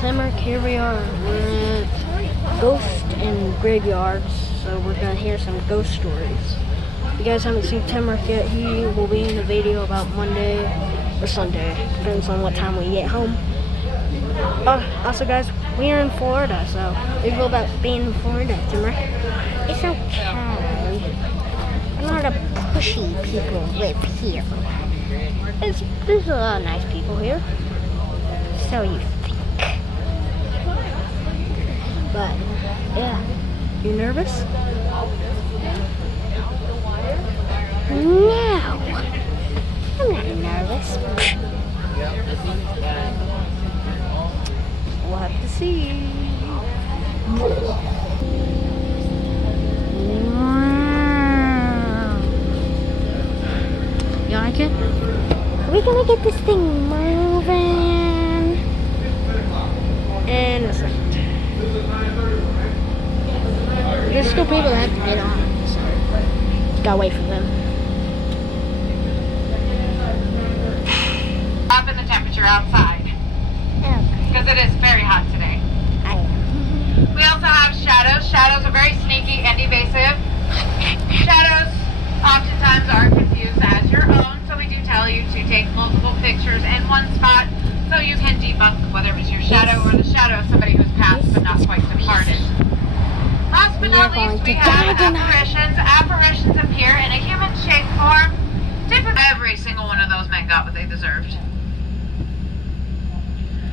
Timrek. Here we are with ghosts and graveyards, so we're gonna hear some ghost stories. If you guys haven't seen Timrek yet, he will be in the video about Monday or Sunday, depends on what time we get home. Also guys, we are in Florida, so we feel about being in Florida, Timrek. It's okay. A lot of pushy people live here. There's a lot of nice people here. So you think. But, yeah. You nervous? No. I'm not nervous. We'll have to see. You like it? We're gonna get this thing moving. In a second. There's still people that have to get on, so gotta wait for them. Up in the temperature outside. Because it is very hot today. We also have shadows. Shadows are very sneaky and evasive. Shadows oftentimes are confused as your own, so we do tell you to take multiple pictures in one spot so you can debunk whether it was your shadow or the shadow of somebody who's passed but not quite departed. Last but not least, we have apparitions. Apparitions appear in a human shaped form. Typically, every single one of those men got what they deserved.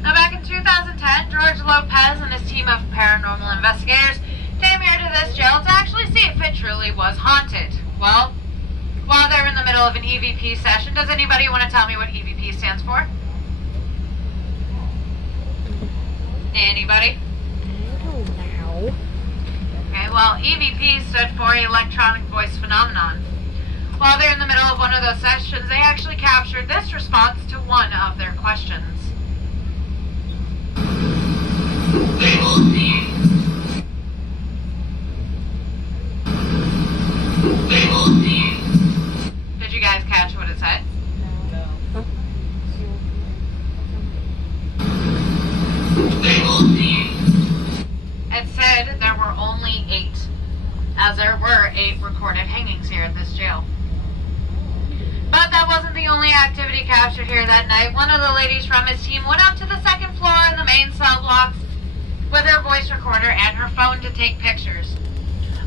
Now back in 2010, George Lopez and his team of paranormal investigators came here to this jail to actually see if it truly was haunted. Well, while they're in the middle of an EVP session, does anybody want to tell me what EVP stands for? Anybody? I don't know. Okay, well, EVP stood for Electronic Voice Phenomenon. While they're in the middle of one of those sessions, they actually captured this response to one of their questions. Did you guys catch what it said? No. It said there were only 8, as there were 8 recorded hangings here at this jail. But that wasn't the only activity captured here that night. One of the ladies from his team went up to the second floor in the main cell blocks with her voice recorder and her phone to take pictures.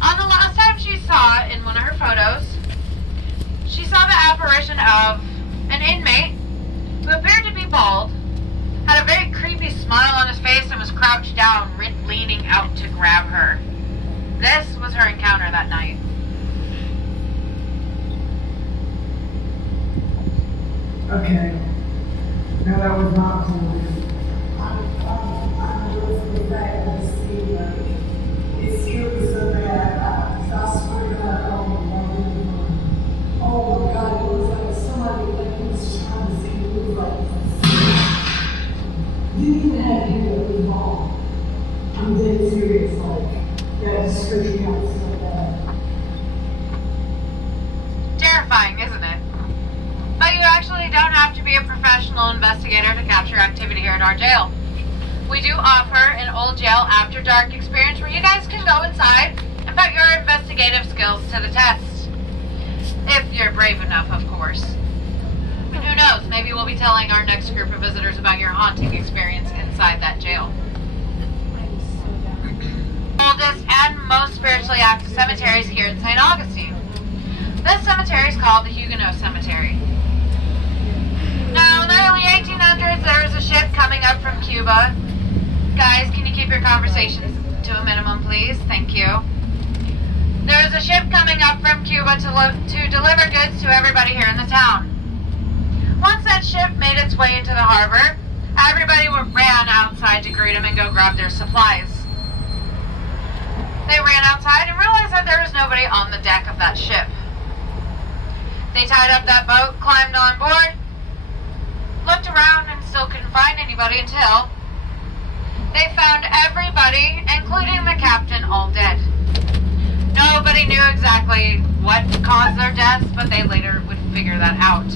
On the last time she saw in one of her photos, she saw the apparition of an inmate who appeared to be bald, had a very creepy smile on his face, and was crouched down, leaning out to grab her. This was her encounter that night. Okay. Now that was not cool. I'm really glad to see it scared me so bad. I swear to God, oh my God, it was like somebody like he was trying to see me. It was like, you didn't even have to hear it was wrong. I'm dead serious, like, that just freaked me out so bad. Terrifying, isn't it? But you actually don't have to be a professional investigator to capture activity here at our jail. We do offer an old jail after dark experience where you guys can go inside and put your investigative skills to the test. If you're brave enough, of course. And who knows, maybe we'll be telling our next group of visitors about your haunting experience inside that jail. Oldest and most spiritually active cemeteries here in St. Augustine. This cemetery is called the Huguenot Cemetery. Now, in the early 1800s, there was a ship coming up from Cuba. Guys, can you keep your conversations to a minimum, please? Thank you. There was a ship coming up from Cuba to deliver goods to everybody here in the town. Once that ship made its way into the harbor, everybody ran outside to greet them and go grab their supplies. They ran outside and realized that there was nobody on the deck of that ship. They tied up that boat, climbed on board, looked around, and still couldn't find anybody until they found everybody, including the captain, all dead. Nobody knew exactly what caused their deaths, but they later would figure that out.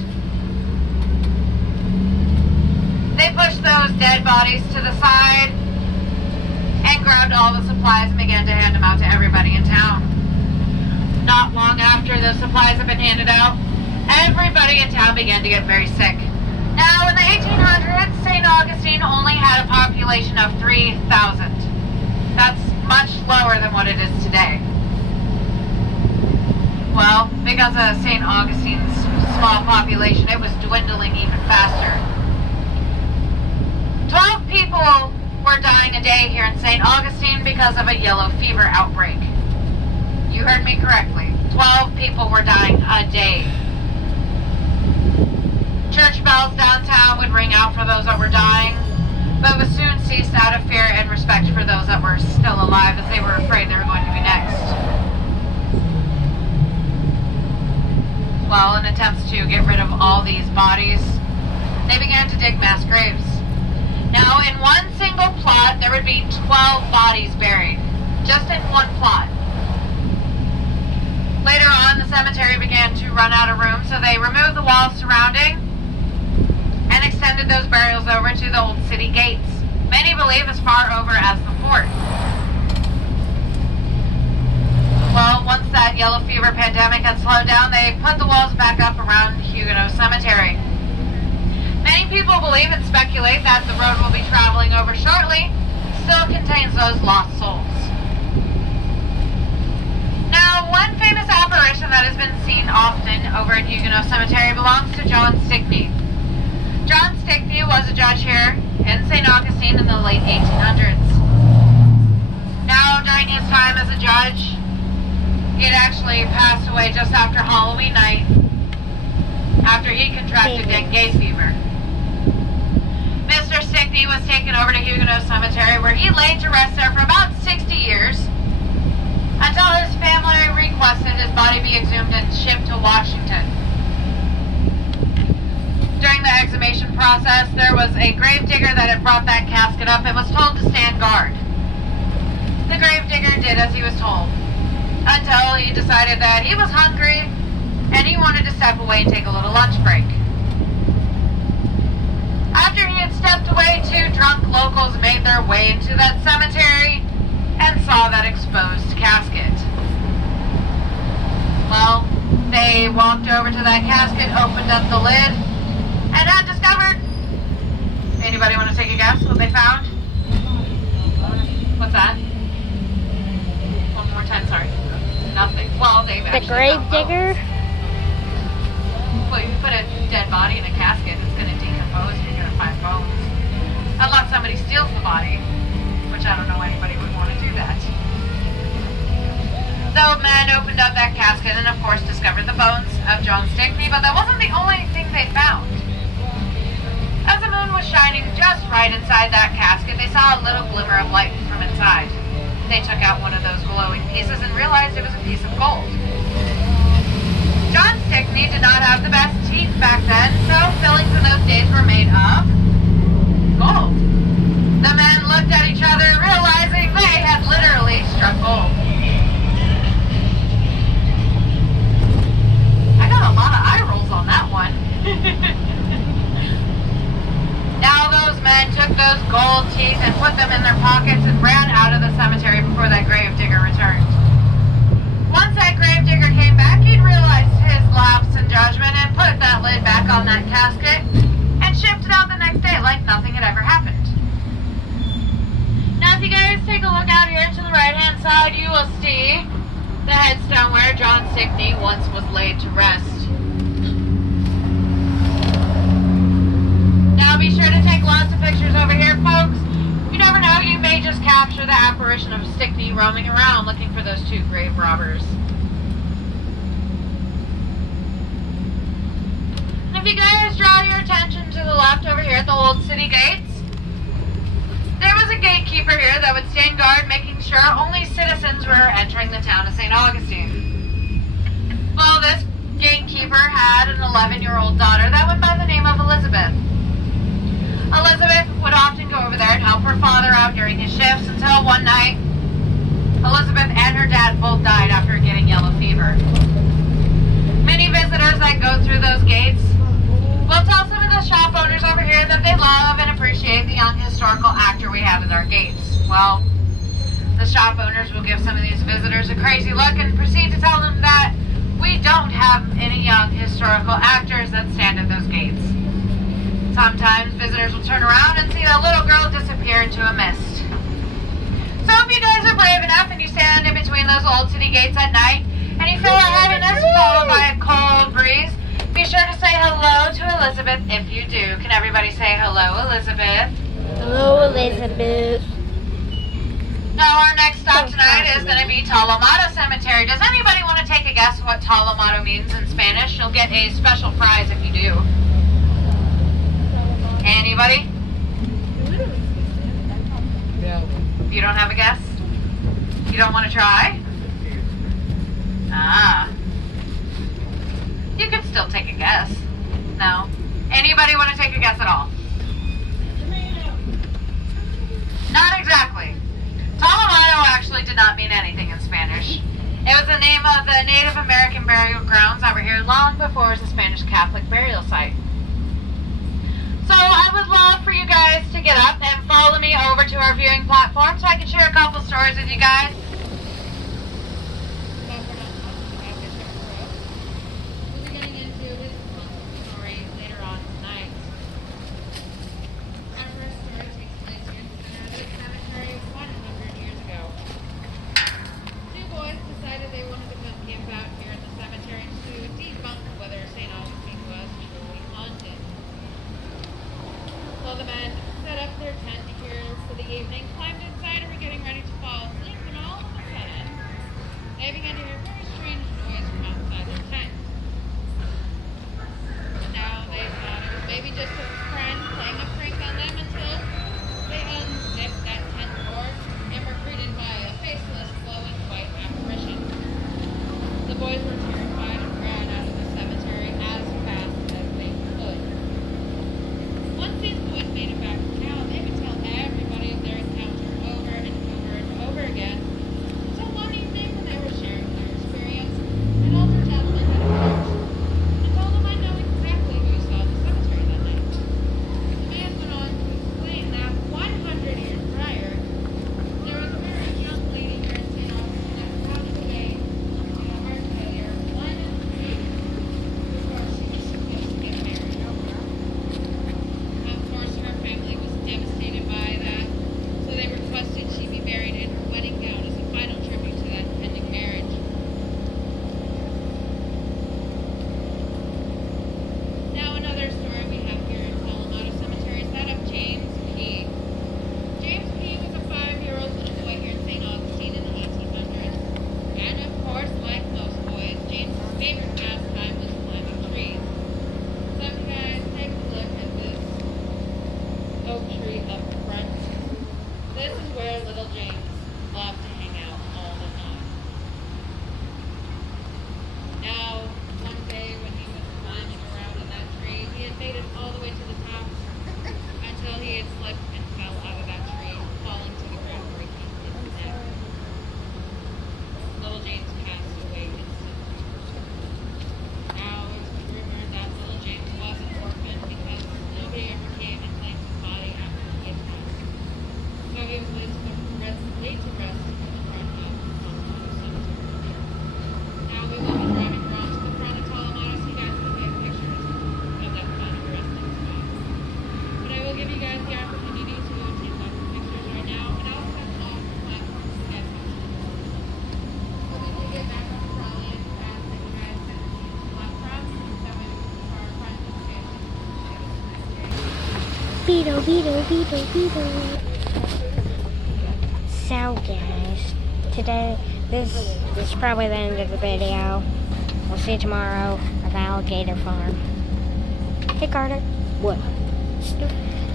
They pushed those dead bodies to the side and grabbed all the supplies and began to hand them out to everybody in town. Not long after the supplies had been handed out, everybody in town began to get very sick. Now, in the 1800s, St. Augustine only had a population of 3,000. That's much lower than what it is today. Well, because of St. Augustine's small population, it was dwindling even faster. 12 people were dying a day here in St. Augustine because of a yellow fever outbreak. You heard me correctly. 12 people were dying a day. Church bells downtown would ring out for those that were dying, but would soon cease out of fear and respect for those that were still alive, as they were afraid they were going to be next. Well, in attempts to get rid of all these bodies, they began to dig mass graves. Now, in one single plot, there would be 12 bodies buried, just in one plot. Later on, the cemetery began to run out of room, so they removed the walls surrounding and extended those burials over to the old city gates. Many believe as far over as the fort. Well, once that yellow fever pandemic had slowed down, they put the walls back up around Huguenot Cemetery. Many people believe and speculate that the road we'll be traveling over shortly still contains those lost souls. Now, one famous apparition that has been seen often over at Huguenot Cemetery belongs to John Stickney. John Stickney was a judge here in St. Augustine in the late 1800s. Now, during his time as a judge, he had actually passed away just after Halloween night, after he contracted dengue fever. Mr. Stickney was taken over to Huguenot Cemetery, where he laid to rest there for about 60 years, until his family requested his body be exhumed and shipped to Washington. During the exhumation process, there was a grave digger that had brought that casket up and was told to stand guard. The grave digger did as he was told, until he decided that he was hungry and he wanted to step away and take a little lunch break. After he had stepped away, two drunk locals made their way into that cemetery and saw that exposed casket. Well, they walked over to that casket, opened up the lid, and had discovered... Anybody want to take a guess what they found? What's that? One more time, sorry. Nothing. Well, they've The actually grave found bones. digger? Well, if you put a dead body in a casket, it's going to decompose and you're going to find bones. Unless somebody steals the body, which I don't know anybody would want to do that. The old man opened up that casket and, of course, discovered the bones of John Stickney, but that wasn't the only thing they found. As the moon was shining just right inside that casket, they saw a little glimmer of light from inside. They took out one of those glowing pieces and realized it was a piece of gold. John Stickney did not have the best teeth back then, so fillings in those days were made of gold. The men looked at each other, realizing they had literally struck gold. I got a lot of eye rolls on that one. Now those men took those gold teeth and put them in their pockets and ran out of the cemetery before that grave digger returned. Once that grave digger came back, he'd realized his lapse in judgment and put that lid back on that casket and shipped it out the next day like nothing had ever happened. Now if you guys take a look out here to the right hand side, you will see the headstone where John Stickney once was laid to rest. Now be sure to take lots of pictures over here, folks. You never know, you may just capture the apparition of Stickney roaming around looking for those two grave robbers. And if you guys draw your attention to the left over here at the old city gates, there was a gatekeeper here that would stand guard, making sure only citizens were entering the town of St. Augustine. Well, this gatekeeper had an 11-year-old daughter that went by the name of Elizabeth. Elizabeth would often go over there and help her father out during his shifts until one night, Elizabeth and her dad both died after getting yellow fever. Many visitors that go through those gates We'll tell some of the shop owners over here that they love and appreciate the young historical actor we have at our gates. Well, the shop owners will give some of these visitors a crazy look and proceed to tell them that we don't have any young historical actors that stand at those gates. Sometimes visitors will turn around and see a little girl disappear into a mist. So if you guys are brave enough and you stand in between those old city gates at night and you feel a heaviness followed by a cold breeze, be sure to say hello to Elizabeth if you do. Can everybody say hello, Elizabeth? Hello, Elizabeth. Now our next stop tonight is going to be Talamata Cemetery. Does anybody want to take a guess what Talamata means in Spanish? You'll get a special prize if you do. Anybody? You don't have a guess? You don't want to try? Ah. You could still take a guess. No? Anybody want to take a guess at all? Not exactly. Talamata actually did not mean anything in Spanish. It was the name of the Native American burial grounds over here long before it was a Spanish Catholic burial site. So I would love for you guys to get up and follow me over to our viewing platform so I can share a couple stories with you guys. We'll be getting into his story later on tonight. Our first story takes place here at the cemetery 100 years ago. Two boys decided they wanted to come camp out here at the cemetery to debunk whether St. Augustine was truly haunted. So the men set up their tent here for the evening, climbed inside and were getting ready to fall asleep when all of a sudden they began to hear a very strange noise from outside their tent. Now they thought it was maybe just a friend playing a prank on them until they unzipped that tent door and were greeted by a faceless, glowing white apparition. The boys were terrified and ran out of the cemetery as fast as they could. Once these boys made it back to town, they would tell everybody of their encounter over and over and over again. So one evening when they were sharing their experience, an older gentleman had approached and told them, "I know exactly who you saw at the cemetery that night." The man went on to explain that 100 years prior, there was a very young lady here in St. Augustine that passed away due to heart failure, 1 week before she was supposed to get married. Of course, her family was devastated by that, so they requested she be buried in her wedding gown as a final tribute to that pending marriage. Now another story we have here in Talamata Cemetery is that of James P. James P. was a 5-year-old little boy here in St. Augustine in the 1800s. And of course, like most boys, James' favorite pastime was climbing trees. So you guys take a look at this oak tree up front. This is where little James loved to hang out all the time. Now, one day when he was climbing around in that tree, he had made it all the way to the top until he had slipped and fell out of that tree, falling to the ground, breaking his neck. Little James passed away instantly. Now, it's been rumored that little James was an orphan because nobody ever came and claimed his body after he had passed. So he was laid to rest in the front of Talamata Cemetery. Now we will be driving around to the front of Talamata so you guys can take pictures of that final resting spot. But I will give you guys the opportunity to take lots of pictures right now, and I'll set off the platform so you guys can see. So we will get back on the trolley and ask that you guys set the platform so we can keep our friends and family. Beetle, beetle, beetle, beetle. So guys, today, this is probably the end of the video. We'll see you tomorrow at the alligator farm. Hey Carter. What?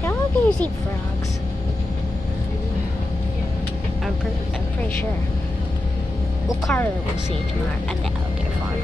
Alligators eat frogs. I'm pretty sure. Well, Carter will see you tomorrow at the alligator farm.